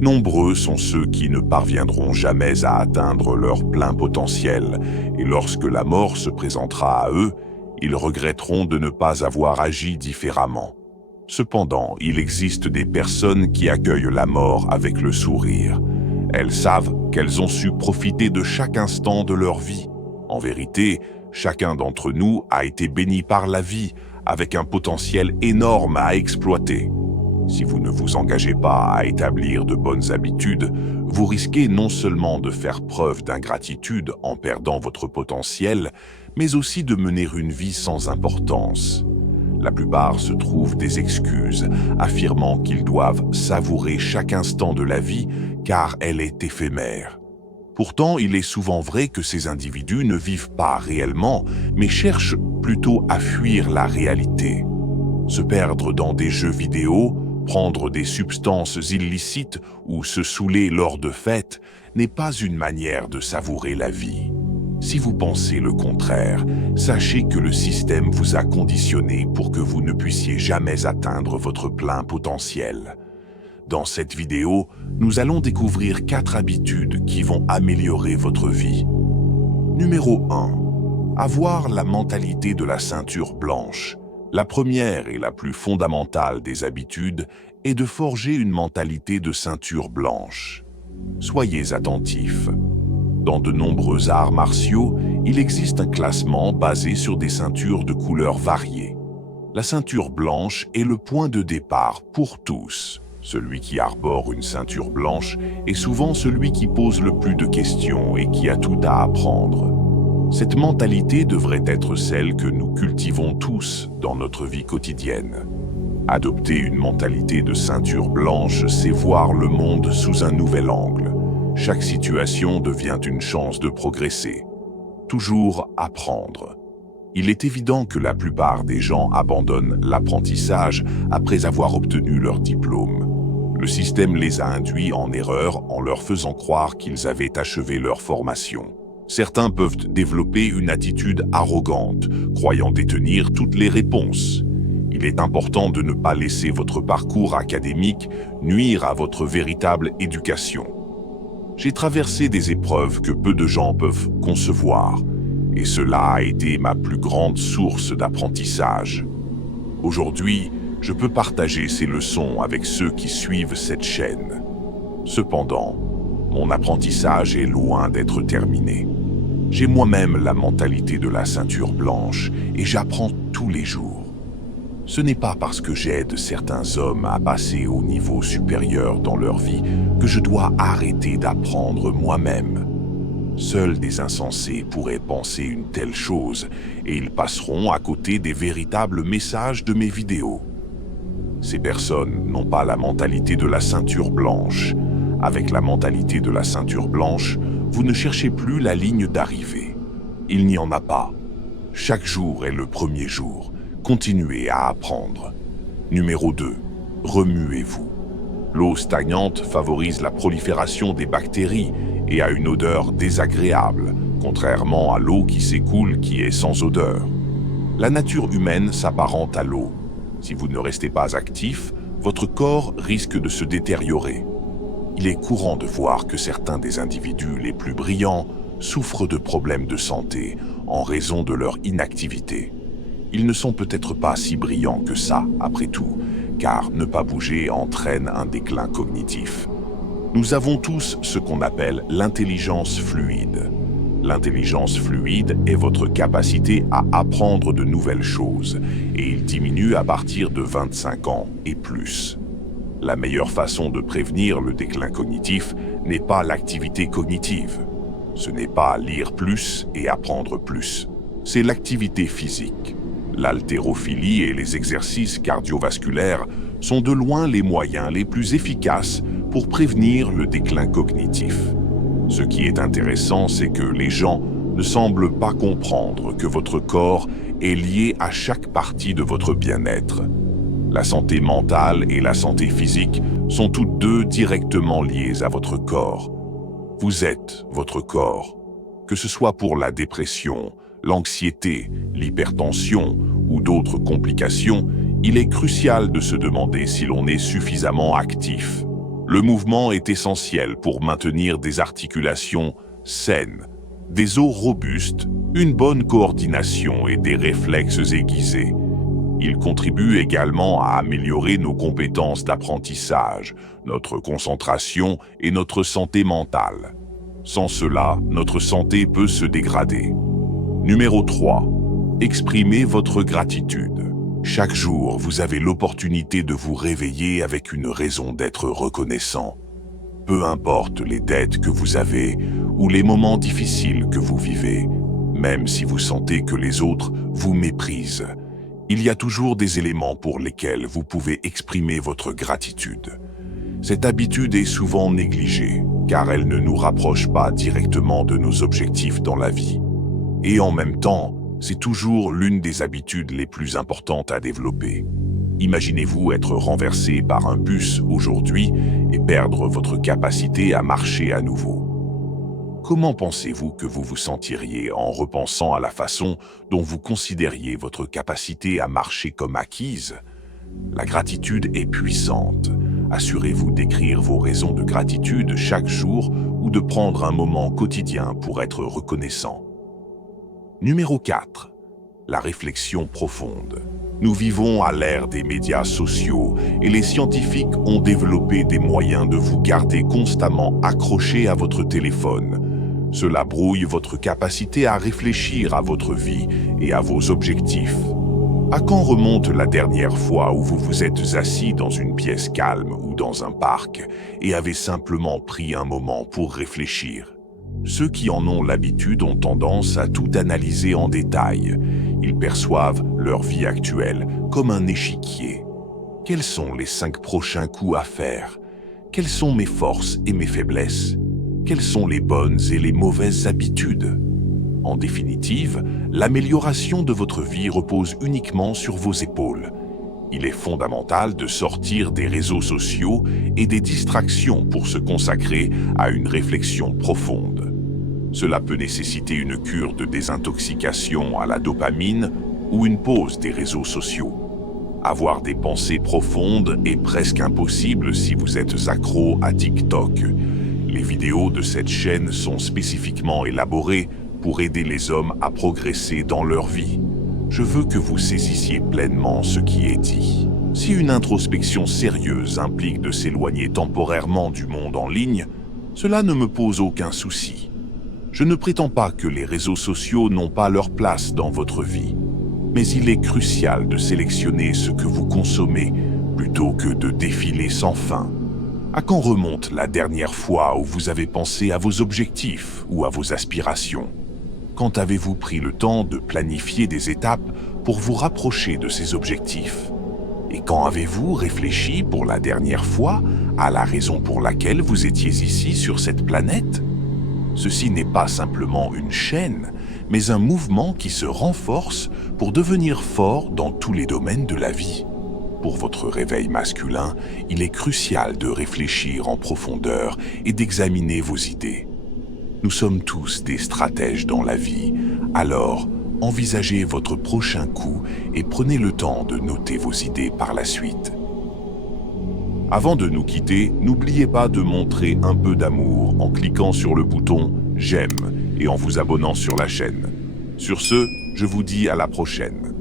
Nombreux sont ceux qui ne parviendront jamais à atteindre leur plein potentiel, et lorsque la mort se présentera à eux, ils regretteront de ne pas avoir agi différemment. Cependant, il existe des personnes qui accueillent la mort avec le sourire. Elles savent qu'elles ont su profiter de chaque instant de leur vie. En vérité, chacun d'entre nous a été béni par la vie, avec un potentiel énorme à exploiter. Si vous ne vous engagez pas à établir de bonnes habitudes, vous risquez non seulement de faire preuve d'ingratitude en perdant votre potentiel, mais aussi de mener une vie sans importance. La plupart se trouvent des excuses, affirmant qu'ils doivent savourer chaque instant de la vie car elle est éphémère. Pourtant, il est souvent vrai que ces individus ne vivent pas réellement, mais cherchent plutôt à fuir la réalité. Se perdre dans des jeux vidéo, prendre des substances illicites ou se saouler lors de fêtes n'est pas une manière de savourer la vie. Si vous pensez le contraire, sachez que le système vous a conditionné pour que vous ne puissiez jamais atteindre votre plein potentiel. Dans cette vidéo, nous allons découvrir 4 habitudes qui vont améliorer votre vie. Numéro 1. Avoir la mentalité de la ceinture blanche. La première et la plus fondamentale des habitudes est de forger une mentalité de ceinture blanche. Soyez attentifs. Dans de nombreux arts martiaux, il existe un classement basé sur des ceintures de couleurs variées. La ceinture blanche est le point de départ pour tous. Celui qui arbore une ceinture blanche est souvent celui qui pose le plus de questions et qui a tout à apprendre. Cette mentalité devrait être celle que nous cultivons tous dans notre vie quotidienne. Adopter une mentalité de ceinture blanche, c'est voir le monde sous un nouvel angle. Chaque situation devient une chance de progresser. Toujours apprendre. Il est évident que la plupart des gens abandonnent l'apprentissage après avoir obtenu leur diplôme. Le système les a induits en erreur en leur faisant croire qu'ils avaient achevé leur formation. Certains peuvent développer une attitude arrogante, croyant détenir toutes les réponses. Il est important de ne pas laisser votre parcours académique nuire à votre véritable éducation. J'ai traversé des épreuves que peu de gens peuvent concevoir, et cela a été ma plus grande source d'apprentissage. Aujourd'hui, je peux partager ces leçons avec ceux qui suivent cette chaîne. Cependant, mon apprentissage est loin d'être terminé. J'ai moi-même la mentalité de la ceinture blanche et j'apprends tous les jours. Ce n'est pas parce que j'aide certains hommes à passer au niveau supérieur dans leur vie que je dois arrêter d'apprendre moi-même. Seuls des insensés pourraient penser une telle chose et ils passeront à côté des véritables messages de mes vidéos. Ces personnes n'ont pas la mentalité de la ceinture blanche. Avec la mentalité de la ceinture blanche, vous ne cherchez plus la ligne d'arrivée. Il n'y en a pas. Chaque jour est le premier jour. Continuez à apprendre. Numéro 2. Remuez-vous. L'eau stagnante favorise la prolifération des bactéries et a une odeur désagréable, contrairement à l'eau qui s'écoule qui est sans odeur. La nature humaine s'apparente à l'eau. Si vous ne restez pas actif, votre corps risque de se détériorer. Il est courant de voir que certains des individus les plus brillants souffrent de problèmes de santé en raison de leur inactivité. Ils ne sont peut-être pas si brillants que ça, après tout, car ne pas bouger entraîne un déclin cognitif. Nous avons tous ce qu'on appelle l'intelligence fluide. L'intelligence fluide est votre capacité à apprendre de nouvelles choses, et il diminue à partir de 25 ans et plus. La meilleure façon de prévenir le déclin cognitif n'est pas l'activité cognitive. Ce n'est pas lire plus et apprendre plus. C'est l'activité physique. L'haltérophilie et les exercices cardiovasculaires sont de loin les moyens les plus efficaces pour prévenir le déclin cognitif. Ce qui est intéressant, c'est que les gens ne semblent pas comprendre que votre corps est lié à chaque partie de votre bien-être. La santé mentale et la santé physique sont toutes deux directement liées à votre corps. Vous êtes votre corps. Que ce soit pour la dépression, l'anxiété, l'hypertension ou d'autres complications, il est crucial de se demander si l'on est suffisamment actif. Le mouvement est essentiel pour maintenir des articulations saines, des os robustes, une bonne coordination et des réflexes aiguisés. Il contribue également à améliorer nos compétences d'apprentissage, notre concentration et notre santé mentale. Sans cela, notre santé peut se dégrader. Numéro 3. Exprimez votre gratitude. Chaque jour, vous avez l'opportunité de vous réveiller avec une raison d'être reconnaissant. Peu importe les dettes que vous avez ou les moments difficiles que vous vivez, même si vous sentez que les autres vous méprisent, il y a toujours des éléments pour lesquels vous pouvez exprimer votre gratitude. Cette habitude est souvent négligée, car elle ne nous rapproche pas directement de nos objectifs dans la vie. Et en même temps, c'est toujours l'une des habitudes les plus importantes à développer. Imaginez-vous être renversé par un bus aujourd'hui et perdre votre capacité à marcher à nouveau. Comment pensez-vous que vous vous sentiriez en repensant à la façon dont vous considériez votre capacité à marcher comme acquise? La gratitude est puissante. Assurez-vous d'écrire vos raisons de gratitude chaque jour ou de prendre un moment quotidien pour être reconnaissant. Numéro 4. La réflexion profonde. Nous vivons à l'ère des médias sociaux et les scientifiques ont développé des moyens de vous garder constamment accroché à votre téléphone. Cela brouille votre capacité à réfléchir à votre vie et à vos objectifs. À quand remonte la dernière fois où vous vous êtes assis dans une pièce calme ou dans un parc et avez simplement pris un moment pour réfléchir? Ceux qui en ont l'habitude ont tendance à tout analyser en détail. Ils perçoivent leur vie actuelle comme un échiquier. Quels sont les 5 prochains coups à faire? Quelles sont mes forces et mes faiblesses? Quelles sont les bonnes et les mauvaises habitudes? En définitive, l'amélioration de votre vie repose uniquement sur vos épaules. Il est fondamental de sortir des réseaux sociaux et des distractions pour se consacrer à une réflexion profonde. Cela peut nécessiter une cure de désintoxication à la dopamine ou une pause des réseaux sociaux. Avoir des pensées profondes est presque impossible si vous êtes accro à TikTok. Les vidéos de cette chaîne sont spécifiquement élaborées pour aider les hommes à progresser dans leur vie. Je veux que vous saisissiez pleinement ce qui est dit. Si une introspection sérieuse implique de s'éloigner temporairement du monde en ligne, cela ne me pose aucun souci. Je ne prétends pas que les réseaux sociaux n'ont pas leur place dans votre vie, mais il est crucial de sélectionner ce que vous consommez plutôt que de défiler sans fin. À quand remonte la dernière fois où vous avez pensé à vos objectifs ou à vos aspirations? Quand avez-vous pris le temps de planifier des étapes pour vous rapprocher de ces objectifs? Et quand avez-vous réfléchi pour la dernière fois à la raison pour laquelle vous étiez ici sur cette planète? Ceci n'est pas simplement une chaîne, mais un mouvement qui se renforce pour devenir fort dans tous les domaines de la vie. Pour votre réveil masculin, il est crucial de réfléchir en profondeur et d'examiner vos idées. Nous sommes tous des stratèges dans la vie, alors envisagez votre prochain coup et prenez le temps de noter vos idées par la suite. Avant de nous quitter, n'oubliez pas de montrer un peu d'amour en cliquant sur le bouton « J'aime » et en vous abonnant sur la chaîne. Sur ce, je vous dis à la prochaine.